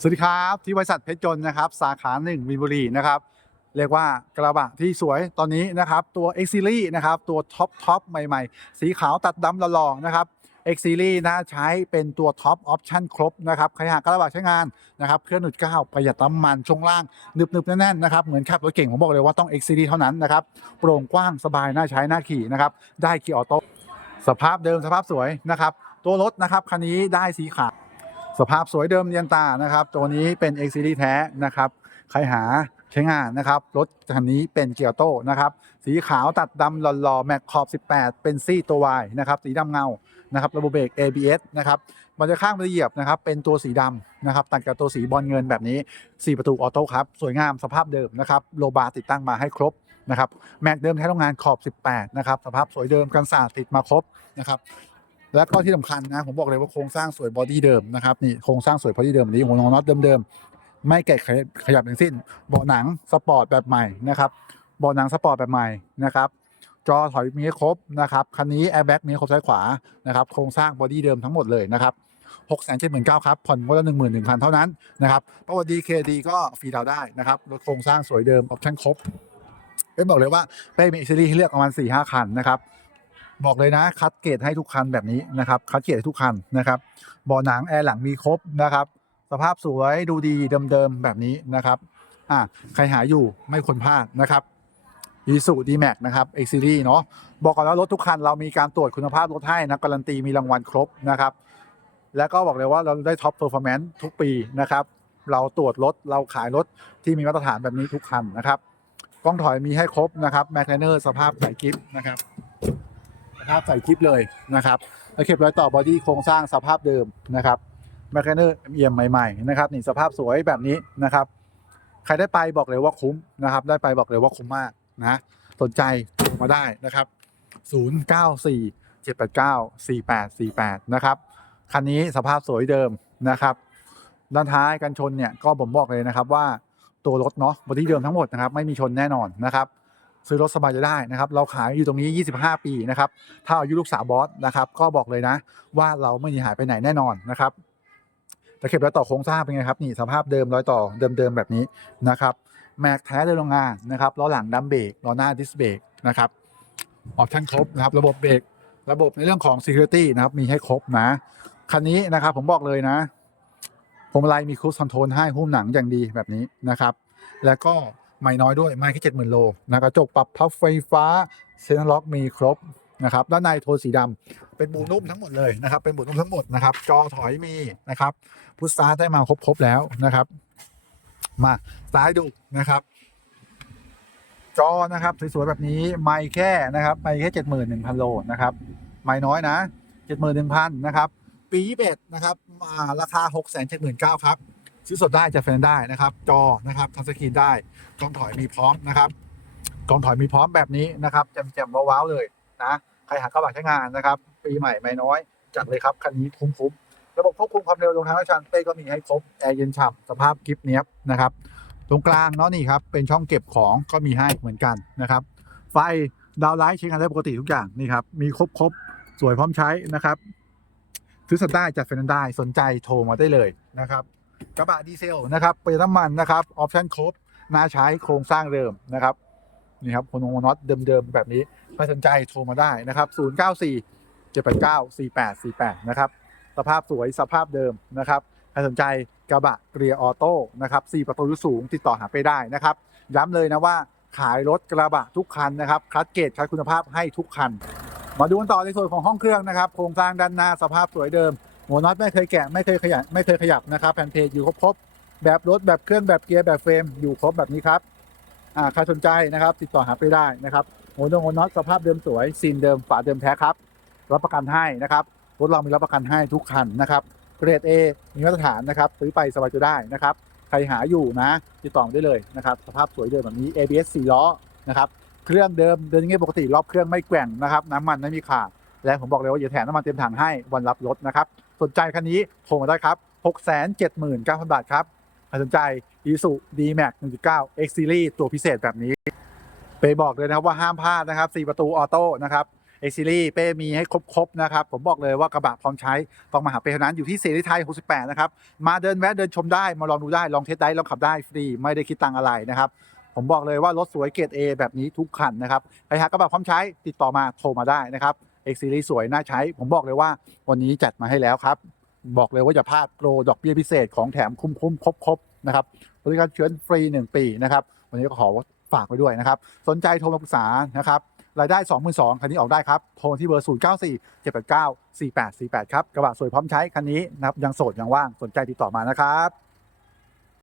สวัสดีครับที่บริษัทเพชรยนนะครับ สาขาหนึ่งมีนบุรีนะครับ เรียกว่ากระบะที่สวยตอนนี้นะครับ ตัว X Series นะครับ ตัวท็อปท็อปใหม่ๆ สีขาวตัดดำหล่อๆนะครับ X Series นะใช้เป็นตัวท็อปออปชั่นครบนะครับใครหากระบะใช้งานนะครับ เครื่องหนุดก้าวประหยัดน้ำมันช่วงล่างหนึบๆแน่นๆนะครับ เหมือนขับรถเก่งผมบอกเลยว่าต้อง X Series เท่านั้นนะครับ โปร่งกว้างสบายน่าใช้น่าขี่นะครับได้เกียร์ออโต้สภาพเดิมสภาพสวยนะครับ ตัวรถนะครับคันนี้ได้สีขาว สภาพสวยเดิมเนียนตานะครับ ตัวนี้เป็น X Series แท้นะครับ ใครหาใช้งานนะครับ รถคันนี้เป็นเกียร์โต้นะครับ สีขาวตัดดำหล่อๆแม็กขอบ 18 เป็นซี่ตัว Y นะครับ สีดำเงานะครับระบบเบรก ABS นะครับมันจะข้างมันจะเหยียบนะครับ เป็นตัวสีดำนะครับ ตัดกับตัวสีบอลเงินแบบนี้ 4 ประตูออโต้ครับ สวยงามสภาพเดิมนะครับ โลบาร์ติดตั้งมาให้ครบนะครับ แม็กเดิมแท้โรงงานขอบ 18 นะครับ สภาพสวยเดิมกันสาดติดมาครบนะครับ แล้วก็ที่สำคัญนะผมบอกเลยว่าโครงสร้างสวยบอดี้เดิมนะครับนี่โครงสร้างสวยบอดี้เดิมนี้หัวน็อตเดิมๆไม่แกะขยับทั้งสิ้นเบาะหนังสปอร์ตแบบใหม่นะครับเบาะหนังสปอร์ตแบบใหม่นะครับจอถอยมีครบนะครับคันนี้แอร์แบ็กมีครบซ้ายขวานะครับโครงสร้างบอดี้เดิมทั้งหมดเลยนะครับ6 7 9 0 0 0ครับ ผ่อนงวดละ11,000 เท่านั้นนะครับประวัติดีเคดีก็ฟรีดาวได้นะครับรถโครงสร้างสวยเดิมออปชั่นครบเป็นบอกเลยว่าเป้มีซีรีส์ให้เลือกประมาณ4-5 คันนะครับ บอกเลยนะคัดเกรดให้ทุกคันแบบนี้นะครับคัดเกรดให้ทุกคันนะครับเบาหนังแอร์หลังมีครบนะครับสภาพสวยดูดีเดิมๆแบบนี้นะครับอ่าใครหาอยู่ไม่ควรพลาดนะครับอีสุดีแม็กนะครับเอ็กซิลี่เนาะบอกก่อนแล้วรถทุกคันเรามีการตรวจคุณภาพรถให้นะการันตีมีรางวัลครบนะครับ แล้วก็บอกเลยว่าเราได้ท็อปเพอร์ฟอร์แมนซ์ทุกปีนะครับ เราตรวจรถเราขายรถที่มีมาตรฐานแบบนี้ทุกคันนะครับกล้องถอยมีให้ครบนะครับแมคไนเนอร์สภาพใส่กิฟนะครับ ภาพใส่คลิปเลยนะครับแล้วเข็บรอยต่อบอดี้โครงสร้างสภาพเดิมนะครับแมคแคนเนอร์เอี่ยมใหม่ๆนะครับนี่สภาพสวยแบบนี้นะครับใครได้ไปบอกเลยว่าคุ้มนะครับ ได้ไปบอกเลยว่าคุ้มมากนะสนใจโทรมาได้นะครับ 094 789 4848 นะครับคันนี้สภาพสวยเดิมนะครับ ด้านท้ายกันชนเนี่ยก็ผมบอกเลยนะครับว่าตัวรถเนาะบอดี้เดิมทั้งหมดนะครับ ไม่มีชนแน่นอนนะครับ ซื้อรถสบายจะได้นะครับ เราขายอยู่ตรงนี้ 25 ปีนะครับ ถ้าอายุลูกสาวบอสนะครับก็บอกเลยนะ ว่าเราไม่หนีหายไปไหนแน่นอนนะครับตะเข็บรอยต่อโครงสร้างเป็นไงครับนี่สภาพเดิมร้อยต่อเดิมๆแบบนี้นะครับแม็กแท้เดิมโรงงานนะครับล้อหลังดัมเบรกล้อหน้าดิสเบรกนะครับออปชั่นครบนะครับ ระบบเบรกระบบในเรื่องของ Security นะครับมีให้ครบนะคันนี้นะครับผมบอกเลยนะพวงมาลัยมีครู c คอนโทรลให้หุ้มหนังอย่างดีแบบนี้นะครับ แล้วก็ ไม่น้อยด้วยไม่แค่เจ็ดหมื่นโลนะกระจกปรับพับไฟฟ้าเซนล็อกมีครบนะครับด้านในโทนสีดำเป็นบูนุ่มทั้งหมดเลยนะครับ เป็นบูนุ่มทั้งหมดนะครับ จอถอยมีนะครับพุทสตาร์ได้มาครบๆแล้วนะครับ มาซ้ายดูนะครับ จอนะครับสวยๆแบบนี้ไม่แค่นะครับไม่แค่เจ็ดหมื่นหนึ่งพันโลนะครับ ไม่น้อยนะเจ็ดหมื่นหนึ่งพันนะครับ ปียี่สิบเอ็ดนะครับอ่าราคาหกแสนเจ็ดหมื่นเก้าครับ ซื้อสดได้จะแฟนได้นะครับ จอนะครับทัชสกรีนได้กล้องถอยมีพร้อมนะครับกล้องถอยมีพร้อมแบบนี้นะครับแจ่มๆว้าวๆเลยนะใครหากระบะใช้งานนะครับปีใหม่ไม่น้อยจัดเลยครับคันนี้คุ้มๆระบบควบคุมความเร็วลงทางชันเต้ก็มีให้ครบแอร์เย็นฉ่ำสภาพกิฟเนี้ยบนะครับตรงกลางเนาะนี่ครับเป็นช่องเก็บของก็มีให้เหมือนกันนะครับ ไฟดาวน์ไลท์ใช้งานได้ปกติทุกอย่างนี่ครับมีครบครบๆสวยพร้อมใช้นะครับซื้อสดได้จัดแฟรนได้สนใจโทรมาได้เลยนะครับ กระบะดีเซลนะครับปน้ำมันนะครับออปชั่นครบน่าใช้โครงสร้างเดิมนะครับนี่ครับคนงน็อตเดิมๆแบบนี้ใครสนใจโทรมาได้นะครับ094 789 4848 นะครับ สภาพสวยสภาพเดิมนะครับ ใครสนใจกระบะเกียร์ออโต้นะครับ4ประตูสูงติดต่อหาไปได้นะครับ ย้ำเลยนะว่าขายรถกระบะทุกคันนะครับ คัดเกรดคัดคุณภาพให้ทุกคัน มาดูกันต่อในส่วนของห้องเครื่องนะครับ โครงสร้างด้านหน้าสภาพสวยเดิม หัวน็อตไม่เคยแกะไม่เคยขยับไม่เคยขยับนะครับแผ่นเพจอยู่ครบๆแบบรถแบบเครื่องแบบเกียร์แบบเฟรมอยู่ครบแบบนี้ครับอ่าใครสนใจนะครับ ติดต่อหาไปได้นะครับหัวนงหัวน็อตสภาพเดิมสวยซีนเดิมฝาเดิมแท้ครับรับประกันให้นะครับรถเรามีรับประกันให้ทุกคันนะครับเกรด A มีมาตรฐานนะครับซื้อไปสบายใจได้นะครับใครหาอยู่นะติดต่อได้เลยนะครับสภาพสวยเดิมแบบนี้ ABS 4ล้อนะครับเครื่องเดิมเดินง่ายปกติรอบเครื่องไม่แกว่งนะครับน้ำมันไม่มีขาด และผมบอกเลยว่าอย่าแถมน้ำมันเต็มถังให้วันรับรถนะครับ สนใจคันนี้โทรมาได้ครับ679,000 บาทครับใครสนใจ i s u d m a x 1.9 X Series ตัวพิเศษแบบนี้ไปบอกเลยนะครับว่าห้ามพลาดนะครับ 4 ประตูออโต้นะครับ X Series เป้มีให้ครบๆนะครับ ผมบอกเลยว่ากระบะพร้อมใช้ ต้องมาหาเป้เท่านั้นอยู่ที่เสรีไทย 68 นะครับ มาเดินแวะเดินชมได้ มาลองดูได้ ลองเทสได้ ลองขับได้ฟรี ไม่ได้คิดตังอะไรนะครับ ผมบอกเลยว่ารถสวยเกรด A แบบนี้ทุกคันนะครับใครหากระบะพร้อมใช้ติดต่อมาโทรมาได้นะครับ X Series สวยน่าใช้ ผมบอกเลยว่าวันนี้จัดมาให้แล้วครับ บอกเลยว่าอย่าพลาดโปรดอกเบี้ยพิเศษของแถมคุ้มๆครบๆนะครับบริการเชื้อฟรี 1 ปีนะครับวันนี้ก็ขอฝากไว้ด้วยนะครับ สนใจโทรมาปรึกษานะครับรายได้ 22,000คันนี้ออกได้ครับ โทรที่เบอร์ 0 9 4 7 8 9 4 8 4 8 ครับ กระบะสวยพร้อมใช้คันนี้นะครับยังโสดยังว่างสนใจติดต่อมานะครับ